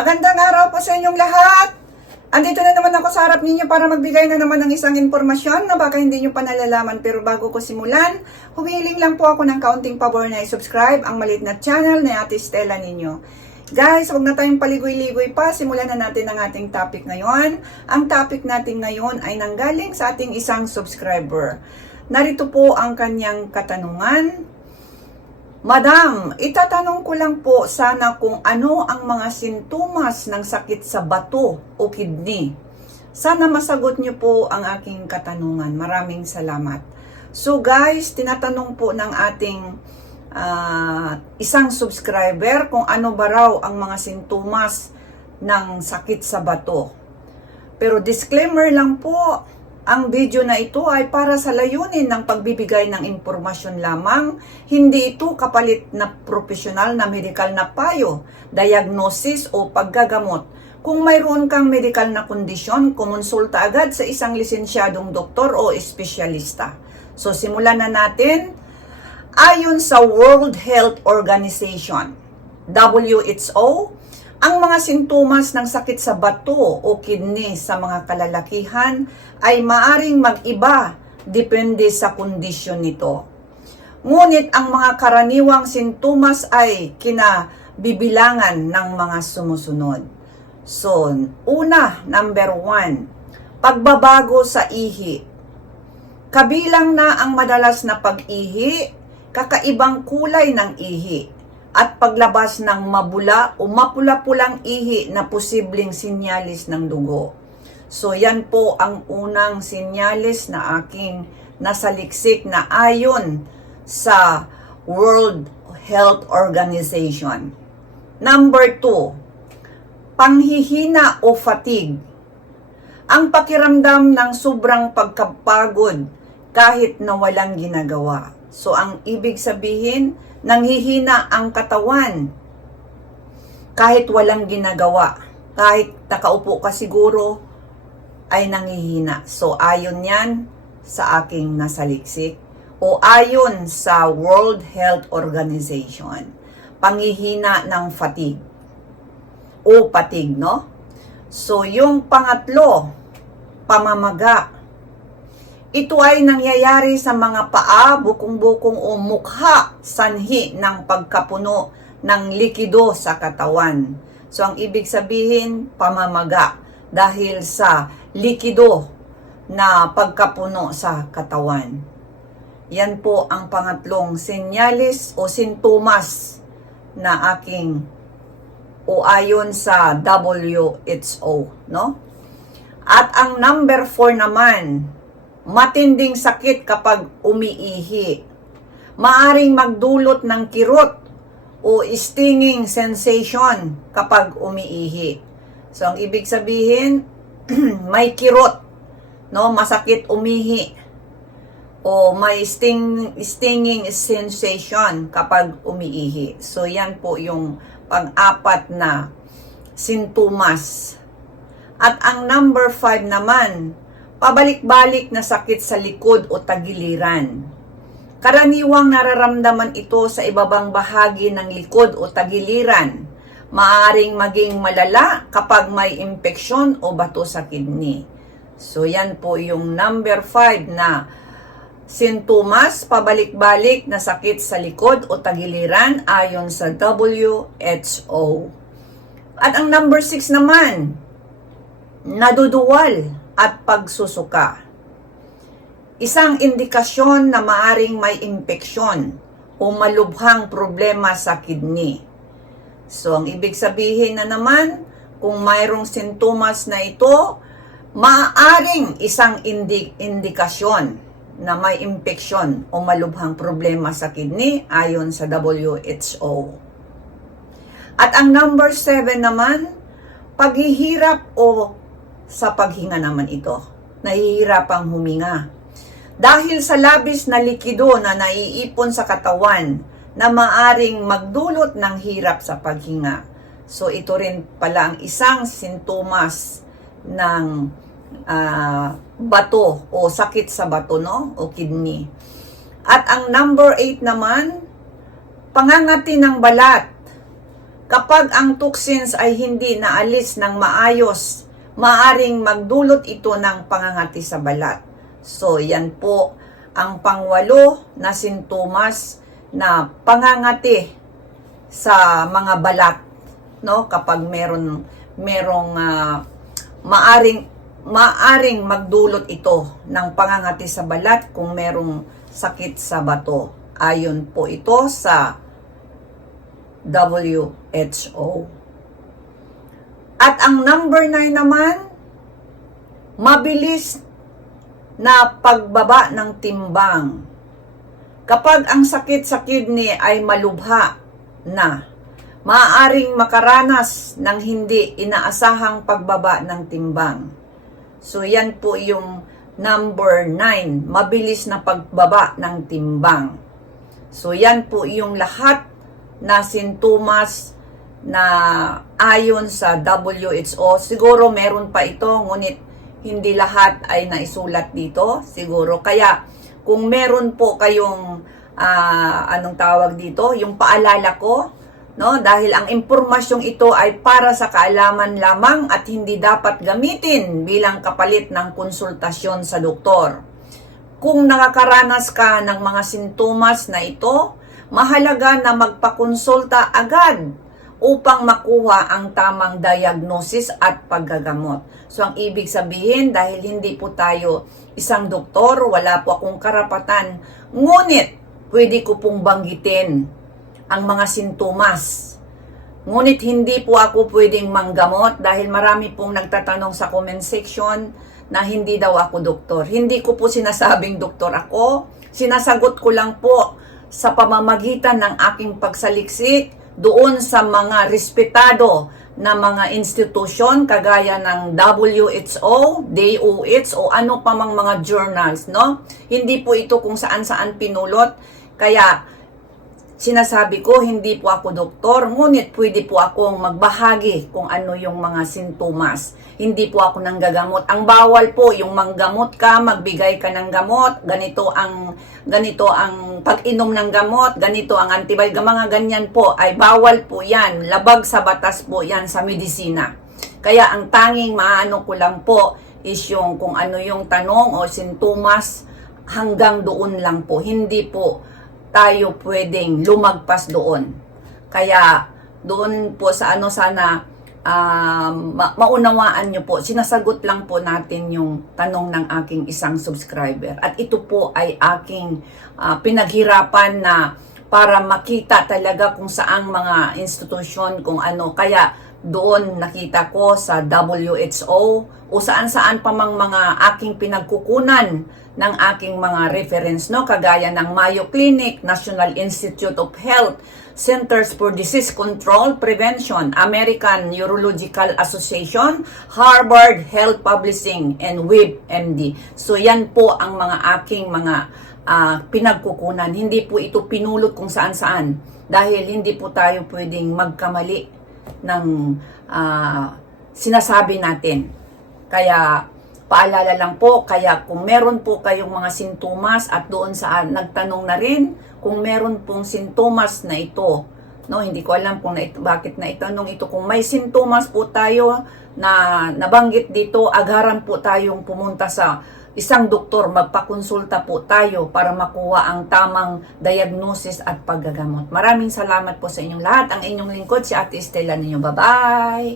Magandang araw po sa inyong lahat! Andito na naman ako sa harap ninyo para magbigay na naman ng isang impormasyon na baka hindi nyo pa nalalaman pero bago ko simulan, humihiling lang po ako ng kaunting pabor na i-subscribe ang maliit na channel na Ate Stella ninyo. Guys, huwag na tayong paligoy-ligoy pa. Simulan na natin ang ating topic ngayon. Ang topic natin ngayon ay nanggaling sa ating isang subscriber. Narito po ang kanyang katanungan. Madam, itatanong ko lang po sana kung ano ang mga sintomas ng sakit sa bato o kidney. Sana masagot niyo po ang aking katanungan. Maraming salamat. So guys, tinatanong po ng ating ah, isang subscriber kung ano ba raw ang mga sintomas ng sakit sa bato. Pero disclaimer lang po, ang video na ito ay para sa layunin ng pagbibigay ng impormasyon lamang, hindi ito kapalit na profesional na medical na payo, diagnosis o paggagamot. Kung mayroon kang medical na kondisyon, kumonsulta agad sa isang lisensyadong doktor o espesyalista. So simulan na natin. Ayon sa World Health Organization, WHO, ang mga sintomas ng sakit sa bato o kidney sa mga kalalakihan ay maaring mag-iba depende sa kondisyon nito. Ngunit ang mga karaniwang sintomas ay kinabibilangan ng mga sumusunod. So, una, number one, pagbabago sa ihi. Kabilang na ang madalas na pag-ihi, kakaibang kulay ng ihi, at paglabas ng mabula o mapula-pulang ihi na posibleng sinyalis ng dugo. So yan po ang unang sinyalis na aking nasaliksik na ayon sa World Health Organization. Number two, panghihina o fatigue. Ang pakiramdam ng sobrang pagkapagod kahit na walang ginagawa. So ang ibig sabihin, nanghihina ang katawan kahit walang ginagawa. Kahit nakaupo ka siguro, ay nanghihina. So ayon yan sa aking nasaliksik o ayon sa World Health Organization. Panghihina ng fatigue o fatigue, no? So yung pangatlo, pamamaga. Ito ay nangyayari sa mga paa, bukong-bukong o mukha, sanhi ng pagkapuno ng likido sa katawan. So ang ibig sabihin, pamamaga dahil sa likido na pagkapuno sa katawan. Yan po ang pangatlong senyalis o sintomas na aking o ayon sa WHO, no? At ang number 4 naman, matinding sakit kapag umiihi. Maaring magdulot ng kirot o stinging sensation kapag umiihi. So, ang ibig sabihin, may kirot, no? Masakit umihi. O may sting, stinging sensation kapag umiihi. So, yan po yung pang-apat na sintomas. At ang number 5 naman, pabalik-balik na sakit sa likod o tagiliran. Karaniwang nararamdaman ito sa ibabang bahagi ng likod o tagiliran. Maaring maging malala kapag may impeksyon o bato sa kidney. So yan po yung number 5 na sintomas, pabalik-balik na sakit sa likod o tagiliran ayon sa WHO. At ang number 6 naman, naduduwal at pagsusuka. Isang indikasyon na maaring may impeksyon o malubhang problema sa kidney. So, ang ibig sabihin na naman, kung mayroong sintomas na ito, maaaring isang indi- indikasyon na may impeksyon o malubhang problema sa kidney ayon sa WHO. At ang number 7 naman, paghihirap o sa paghinga naman ito. Nahihirapang huminga. Dahil sa labis na likido na naiipon sa katawan na maaring magdulot ng hirap sa paghinga. So ito rin pala ang isang sintomas ng ah, bato o sakit sa bato no o kidney. At ang number 8 naman, pangangati ng balat Kapag ang toxins ay hindi naalis ng maayos, maaring magdulot ito ng pangangati sa balat. So, yan po ang pangwalo na sintomas na pangangati sa mga balat no? Kapag meron merong ah, maaring maaring magdulot ito ng pangangati sa balat kung merong sakit sa bato. Ayon po ito sa WHO at ang number 9 naman mabilis na pagbaba ng timbang Kapag ang sakit sa kidney ay malubha na, maaaring makaranas ng hindi inaasahang pagbaba ng timbang. So yan po yung number 9, mabilis na pagbaba ng timbang. So yan po yung lahat na sintomas na ayon sa WHO. Siguro meron pa ito, ngunit hindi lahat ay naisulat dito. Siguro kaya kung meron po kayong ah, anong tawag dito, yung paalala ko, no? Dahil ang impormasyong ito ay para sa kaalaman lamang at hindi dapat gamitin bilang kapalit ng konsultasyon sa doktor. Kung nakakaranas ka ng mga sintomas na ito, mahalaga na magpakonsulta agad upang makuha ang tamang diagnosis at paggagamot. So ang ibig sabihin dahil hindi po tayo isang doktor, wala po akong karapatan, ngunit pwede ko pong banggitin ang mga sintomas. Ngunit hindi po ako pwedeng manggamot dahil marami pong nagtatanong sa comment section na hindi daw ako doktor. Hindi ko po sinasabing doktor ako. Sinasagot ko lang po sa pamamagitan ng aking pagsaliksik doon sa mga respetado na mga institusyon kagaya ng WHO, DOH o ano pa mang mga journals, no? Hindi po ito kung saan-saan pinulot. Kaya sinasabi ko, hindi po ako doktor, ngunit pwede po akong magbahagi kung ano yung mga sintomas. Hindi po ako nanggagamot. Ang bawal po, yung manggamot ka, magbigay ka ng gamot, ganito ang ganito ang pag-inom ng gamot, ganito ang antibiotic, mga ganyan po ay bawal po yan. Labag sa batas po yan sa medisina. Kaya ang tanging maano ko lang po is yung kung ano yung tanong o sintomas hanggang doon lang po. Hindi po tayo pwedeng lumagpas doon. Kaya doon po sa ano sana um, ma- maunawaan nyo po, sinasagot lang po natin yung tanong ng aking isang subscriber. At ito po ay aking ah, pinaghirapan na para makita talaga kung saang mga institusyon, kung ano. Kaya doon nakita ko sa WHO o saan-saan pa mang mga aking pinagkukunan ng aking mga reference, no? Kagaya ng Mayo Clinic, National Institute of Health, Centers for Disease Control Prevention, American Urological Association, Harvard Health Publishing, and WebMD. So yan po ang mga aking mga ah, pinagkukunan. Hindi po ito pinulot kung saan-saan dahil hindi po tayo pwedeng magkamali ng ah, sinasabi natin. Kaya paalala lang po, kaya kung meron po kayong mga sintomas at doon sa nagtanong na rin, kung meron pong sintomas na ito, no, hindi ko alam kung na ito, bakit na itanong ito, kung may sintomas po tayo na nabanggit dito, agaran po tayong pumunta sa isang doktor, magpakonsulta po tayo para makuha ang tamang diagnosis at paggagamot. Maraming salamat po sa inyong lahat. Ang inyong lingkod, si Ate Estela ninyo. Bye-bye!